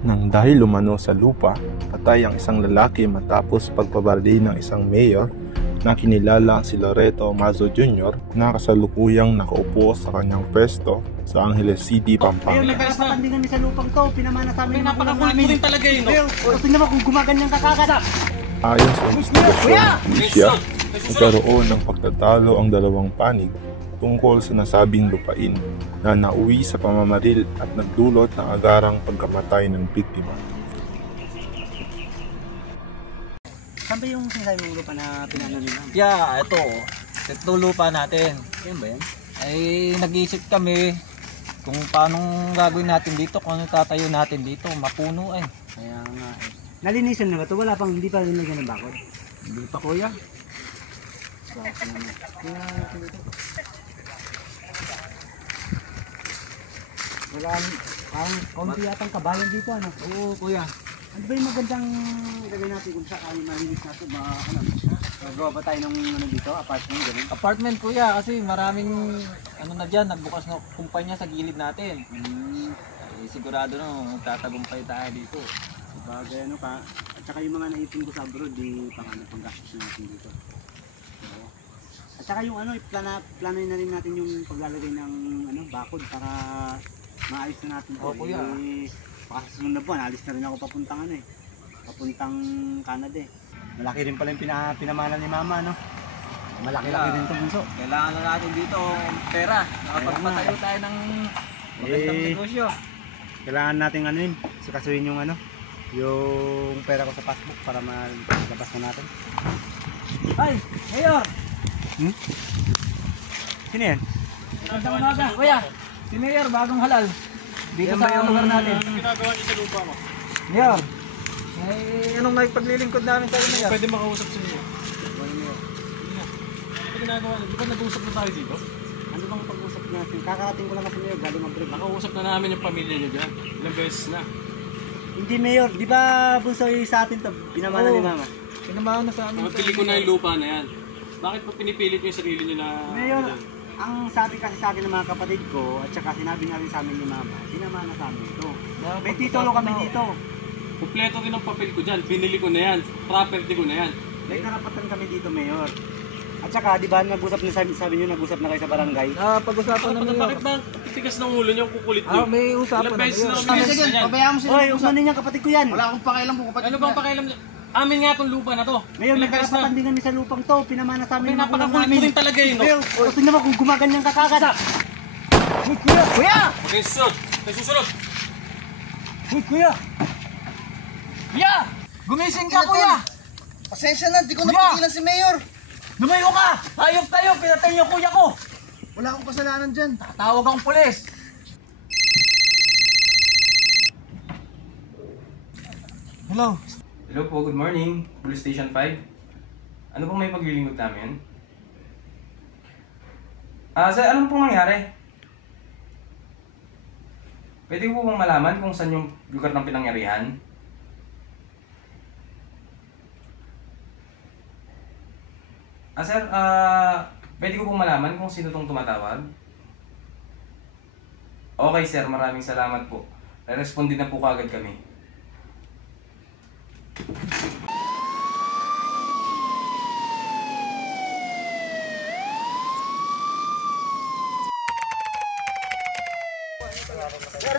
Nang dahil lumano sa lupa, patay ang isang lalaki matapos pagpabarili ng isang mayor na kinilala si Loreto Mazo Jr. na kasalukuyang nakaupo sa kanyang pwesto sa Angeles City, Pampanga. Nagkakapatan din kami sa lupang to, pinamana sa amin. Napakakulit mo rin talaga yun, no? Tingnan mo kung gumaganyan kakagad. Ayon sa investigasyon ng pulisya, nagkaroon ng pagtatalo ang dalawang panig tungkol sa nasabing lupain na nauwi sa pamamaril at nagdulot ng agarang pagkamatay ng biktima. Saan ba yung sinasabi mong lupa na pinano nila? Yeah, ito lupa natin. Yan ba yan? Ay, nag-iisip kami kung paano gagawin natin dito, kung ano tatayo natin dito, mapuno eh. Kaya nga eh. Nalinisan na ba ito? Wala pang, hindi pa linagyan ng bakod? Hindi pa kuya. Bakit naman? Wala, parang kaunti yatang kabayan dito, ano? Oo kuya. Ano ba yung magandang ilagay natin kung sakali malinis natin? Gagawa ba tayo ng ano dito? Apartment, gano'n? Apartment kuya, kasi maraming ano na dyan, nagbukas na kumpanya sa gilid natin. Ay, sigurado na tatagumpay tayo dito. Bagay ano ka, at saka yung mga naipon ko sa abroad, di panggastos natin dito. So, at saka yung ano, planoin na rin natin yung paglalagay ng ano, bakod para maayos na natin. Oh, kuya. Baka sa susunod na buwan, alis na rin ako papuntang ano eh. Papuntang Canada eh. Malaki rin pala yung pinamana ni mama, no? Malaki-laki rin ito bunso. Kailangan na natin dito pera. Nakapagpatayo tayo ng magandang negosyo. Kailangan natin ano yun, sikasuhin yung ano, yung pera ko sa passbook para malabas na natin. Ay, Mayor! Sino yan? Magandang umaga, kuya. Si Mayor, bagong halal. Dito sa lugar natin. Anong ginagawa niyo sa lupa mo? Mayor, ay anong nagpaglilingkod namin tayo, Mayor? Pwede makausap sa inyo. Ano ginagawa niyo? Di ba nag-uusap na tayo dito? Ano bang pag-usap natin? Kakarating ko lang kasi Mayor, galing abroad. Nakausap na namin yung pamilya niyo dyan. Ilang beses na. Hindi Mayor, di ba bunso sa atin to? Pinamana ni mama. Pinamahan na sa amin. Napili ko na yung lupa na yan. Bakit pa pinipilit niyo yung sarili niyo na... Mayor, ang sabi kasi sa akin ng mga kapatid ko, at saka sinabi nga rin sa amin ni mama, pinamana sa amin ito. May titulo kami dito. Kompleto rin ang papel ko dyan. Binili ko na yan. Property ko na yan. May karapatan kami dito Mayor. At saka, di ba nag-usap na sabi niyo, nag-usap na kayo sa barangay? Pag-usapan na Mayor. Bakit ba titigas ng ulo niyo ang kukulit niyo? May usapan Ilang na beses na Mayor. kami beses na yan. Pabayaan mo sila. Hoy, umanin niyang kapatid ko yan. Wala akong pakialam kung kapatid. Ano bang pakialam niyo? Amin nga itong lupa na to. Mayor, may Ilang beses karapatan din kami sa lupang to. Pinamana sa amin. May napakakulit mo rin talaga yun, no? Mayor, tingnan mo kung gumaganyan kakagad. Uy, kuya! Kuya! Okay, susunod. Susunod. Uy, kuya! Kuya! Gumising ka, kuya! Pasensya na, di ko napigilan si Mayor. Lumayo ka! Hayop tayo! Pinatay niyo kuya ko! Wala akong kasalanan dyan. Tawag ang pulis! Hello? Hello po, good morning. Police Station 5. Ano pong may paglilingkod namin? Sir, anong pong nangyari? Pwede po bang malaman kung saan yung lugar ng pinangyarihan? Sir, pwede ko pong malaman kung sino tong tumatawag? Okay sir, maraming salamat po. Re-respond din na po kaagad kami.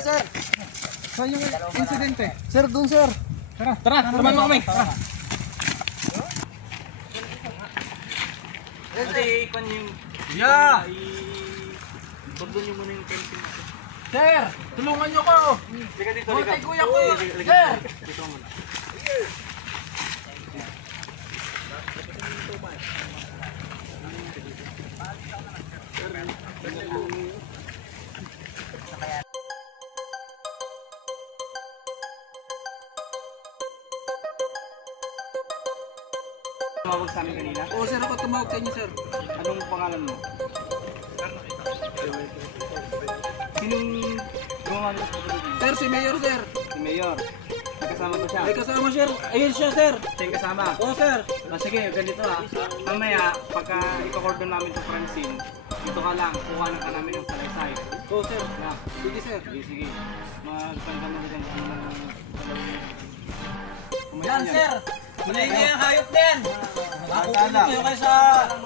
Sir! Saan yung insidente? Sir, dun sir. Tara, samahan mo kami! Tara! Hindi, ikon yung... Yeah! Bagdon niyo muna yung fencing. Sir! Tulungan niyo ko! Liga dito, Huwag liga. kay kuya ko! Sir! Dito muna. Tumawag sa amin kanina. Oo sir, ako tumawag sa inyo sir. Anong pangalan mo? Sinong gumawa ng kapatid mo? Sir, si Mayor sir. Si Mayor. Kasama mo siya? May kasama sir. Ayun siya sir. Siya yung kasama. Oo sir. Sige, ganito mamaya, pagka iko-cordon namin sa crime scene, dito ka lang, kuha na ka namin yung salaysay. Oo sir. Na, Sige sir. sige. Magtanda mo dyan sa mga Yan, sir! Kulay niya yung hayop na yan! Makukulong kayo kayo sa...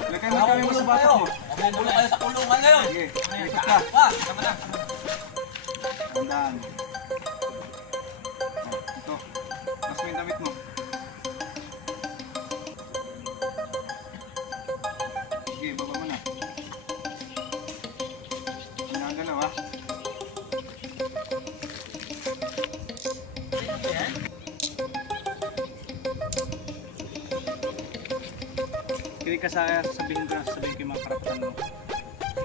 Makukulong kayo! Makukulong kayo sa kulungan ngayon! Sige, ikot ka. Tama na! Tandaan. Ito. Mas mo yung damit mo. Sige, baba mo na. Nagagalaw ha. Hindi ka sabihin ko yung mga karapatan mo.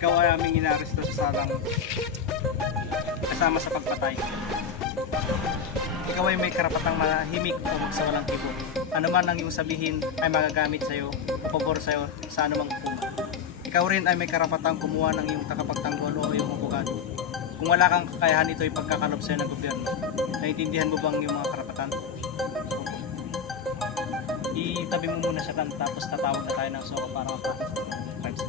Ikaw ay aming inaresto sa sarang kasama sa pagpatay. Ikaw ay may karapatang manahimik o magsawalang kibo. Ano man ang iyong sabihin ay magagamit sa'yo o pabor sa'yo sa anumang hukuman. Ikaw rin ay may karapatang kumuha ng iyong takapagtanggol o iyong abogado. Kung wala kang kakayahan, ito ay pagkakalob sa'yo ng gobyerno. Naiintindihan mo bang iyong mga karapatan? Itabi mo muna siya tapos tatawag na tayo ng soko para mapakita sa tribes.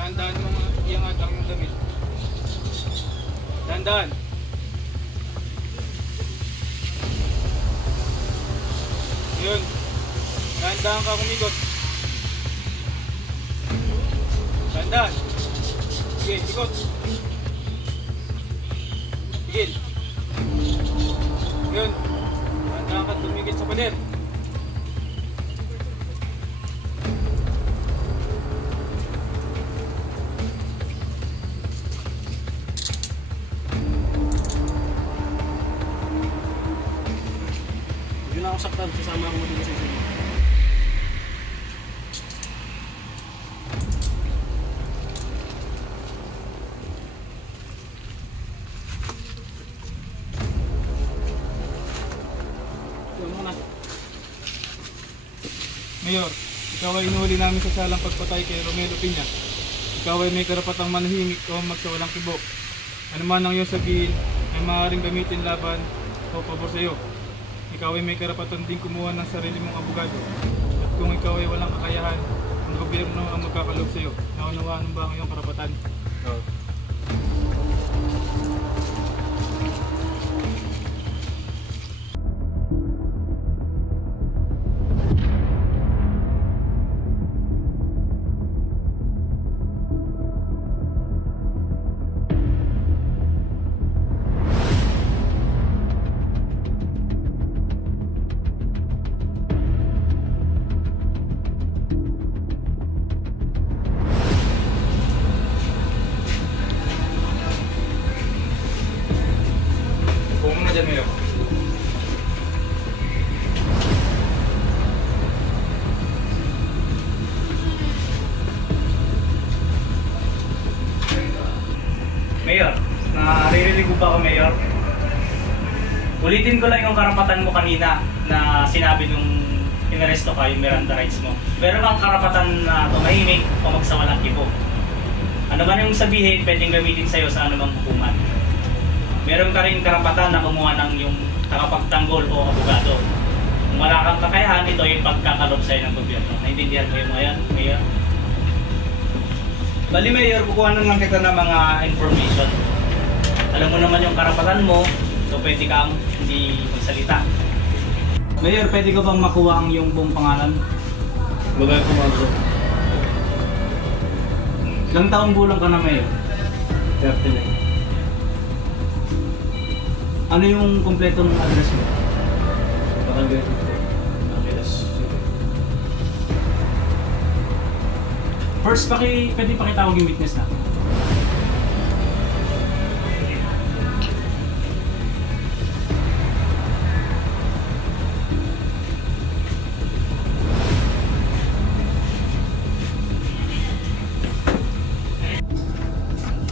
Dahan-dahan mo mga iangat ang iyong damit. Dahan-dahan. Yun. Dahan-dahan ka kumikot. Dahan-dahan. Sige, ikot. Tigil. Yun. Dahan-dahan ka tumigil sa pader. Ako saktan, sasama ako muli sa inyo. Mayor, ikaw ay inuhuli namin sa salang pagpatay kay Romelo Piña. Ikaw ay may karapatang manahimik o magsawalang kibo. Ano man ang iyong sabihin ay maaaring gamitin laban o pabor sa iyo. Ikaw ay may karapatan din kumuha ng sarili mong abogado. At kung ikaw ay walang kakayahan, ang gobyerno ang magkakalob sa iyo. Naunawaan mo ba ang iyong karapatan? Oo. Mayor. Mayor, naririnig ko ba ako, Mayor? Ulitin ko lang yung karapatan mo kanina na sinabi nung inaresto ka, yung Miranda rights mo. Meron bang karapatan na tumahimik o magsawalang kibo? Ano Ano man yung sabihin, pwedeng gamitin sa'yo sa anumang hukuman. Meron ka rin karapatan na kumuha ng yung takapagtanggol o abogado. Kung wala kang kakayahan, ito yung pagkakalob sa'yo ng gobyerno. Naintindihan mo yung ngayon, Mayor? Bali, Mayor, kukuha na lang kita ng mga information. Alam mo naman yung karapatan mo, so pwede kang hindi magsalita. Mayor, pwede ko bang makuha ang iyong buong pangalan? Wala ko maso. Ilang taong gulang ka na, Mayor? 39. Ano yung kumpletong address mo? Barangay ko. First, pwede pakitawag yung witness natin.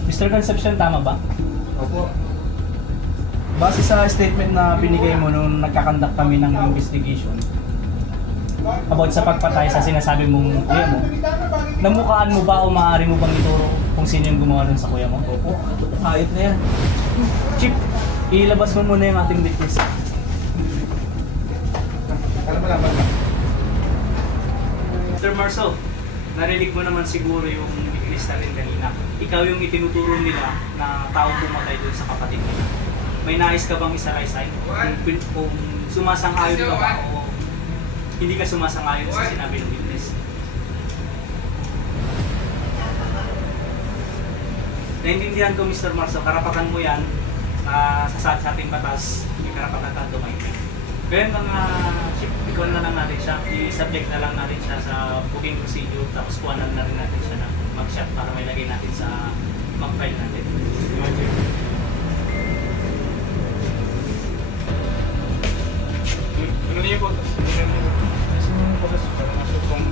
Mr. Concepcion, tama ba? Opo. Base sa statement na binigay mo nung nagkakandak kami ng investigation about sa pagpatay sa sinasabi mong kuya mo, namukhaan mo ba o maaari mo bang ituro kung sino yung gumawa dun sa kuya mo? Opo, ayot na yan. Chip, ilabas mo muna yung ating witness. Alam mo naman ba? Mr. Marso, narinig mo naman siguro yung witness natin kanina. Ikaw yung itinuturo nila na tao pumatay dun sa kapatid nila. May nais ka bang isa-resign? Kung sumasang-ayon ka ba o hindi ka sumasang-ayon sa sinabi ng witness? Naintindihan ko, Mr. Marso, karapatan mo yan sa ating batas, may karapatan kang tumahimik. Kaya mga chip, ikaw na lang natin siya, i-subject na lang natin siya sa booking procedure, tapos kuhanan na rin natin siya na mag-shot para may lagay natin sa mag-file natin. Ano niyo po? Ano niyo po? Para masukong